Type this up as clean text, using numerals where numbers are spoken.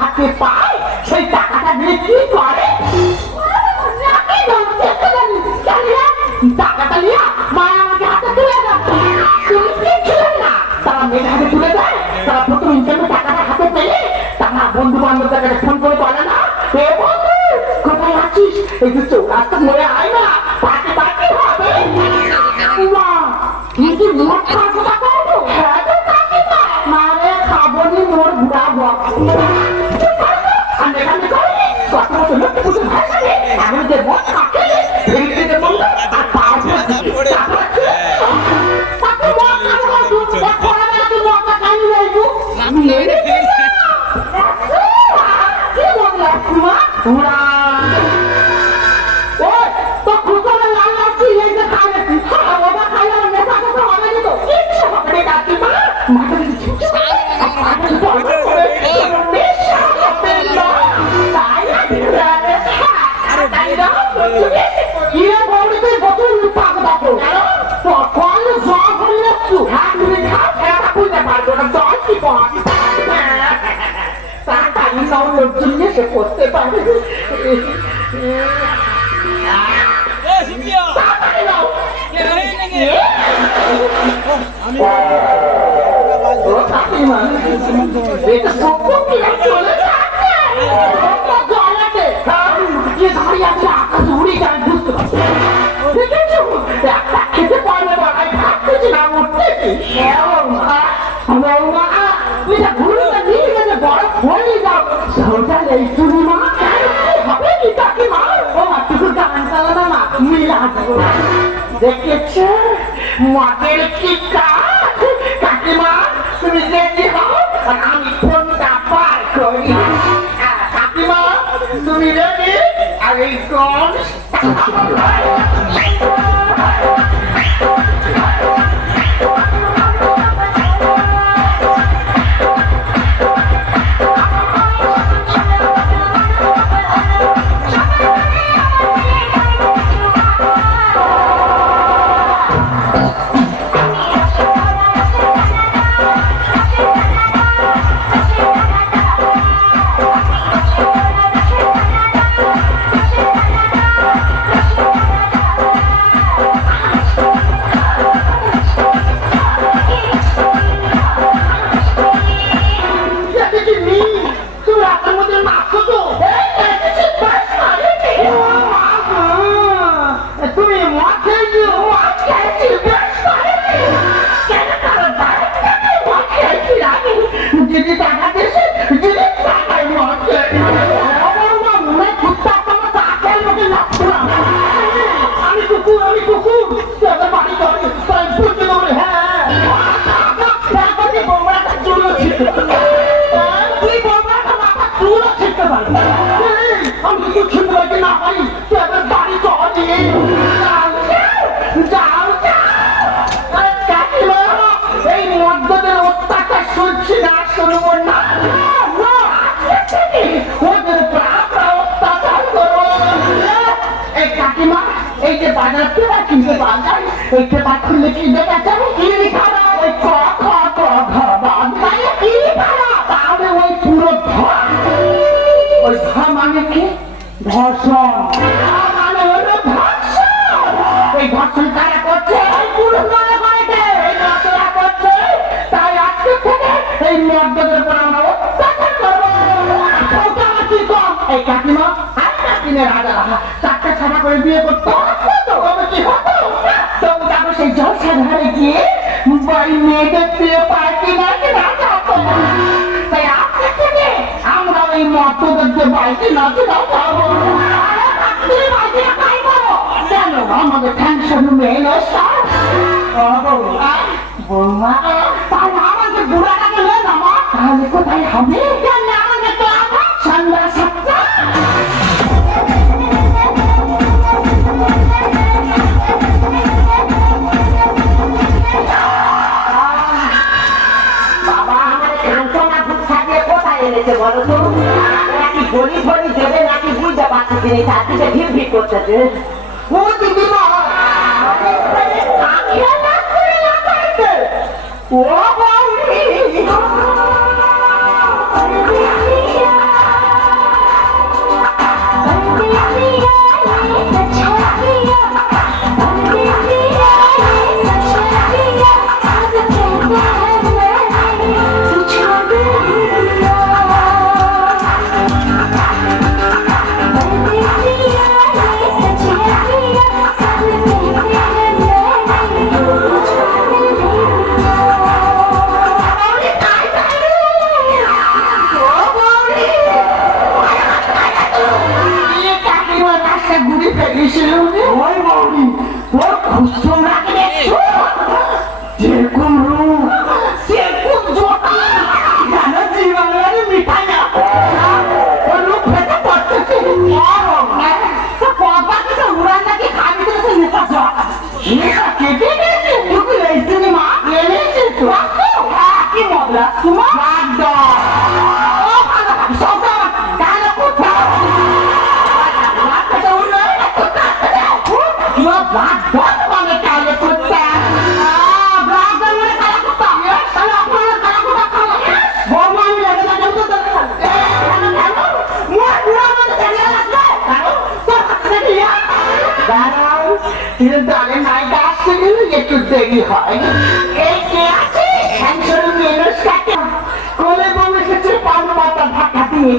হাতে পায় সেই টাকাটা নিয়ে কি করে? টাকাটা নিয়ে মায়া আমাকে হাতে তুলে দেয়। তুমি ছিলেন না, তারা মেয়ের হাতে তুলে দেয়। তারা প্রথম ইনকামে টাকাটা হাতে পেলে তারা বন্ধু বান্ধবদের কাছে ফোন করে বলে না, এ বন্ধু কোথায় আছিস, এই যে চৌরাস্তা মরে আয় না, পার্টি পার্টি হবে। মা তুমি কি মদ খাওয়ার কথা করবো? হ্যাঁ তো কাকে মারে খাবনি মোর বুড়া বক। আমি যে মদ খাকে ফেরিতে বলল আর পাওয়া জিজ্ঞেস করতে পারে। খেতে পারলে ভাবতেছি না উঠতেছি বড় ফোন যাও ওটা এই তুমি মা হবে কি কাকিমা? ও মাতৃকুর গান চালানো না মিলা দেখেছে মাঠের কি কাজ। কাকিমা তুমি রেডি হও আর আমি ফোনটা পার করি। কাকিমা তুমি রেডি আর এই কোন বিয়ে করতো কি হতো? সেই জলসা ঘরে গিয়ে মেয়েদের প্রিয় পার্টি নাকি না তাই আজকে থেকে আমরা ওই মতদেরকে বাড়িতে নাচে না যাবো। কেন আমাদের ফ্যানশন মেয়ে বৌমা তাই আমাদের বুড়াটাকে নেই না মা, তাহলে কোথায় হবে? আমাদের তো সন্ধ্যা 7টা তিনি চারদিকে ভিড় ভিড় করতেছে। ও দিদিমা কাকিয়া নাচ করে লাফাইছে। ও বৌদি ঘুরে ফেলেছিল। ওই বৌদি তোর খুশো নাকি দেখছো? যেরকম রূপ সেরকম জোটা জানো জীবনের মিঠাই না ওর রূপ ফেটে পড়তেছে। পর্দা কিছু উড়ান নাকি খাবি তো সে নেশা জোটা নেশা কেটে গেছে। তুমি লেগেছে মা লেগেছে তো হ্যাঁ কি মজা তোমার রাগ দাও ও ভালো সব গানা কোথাও একটু দেরি হয়। এই কে আছে কোলে বউ এসেছে পান পাতা ঢাকা দিয়ে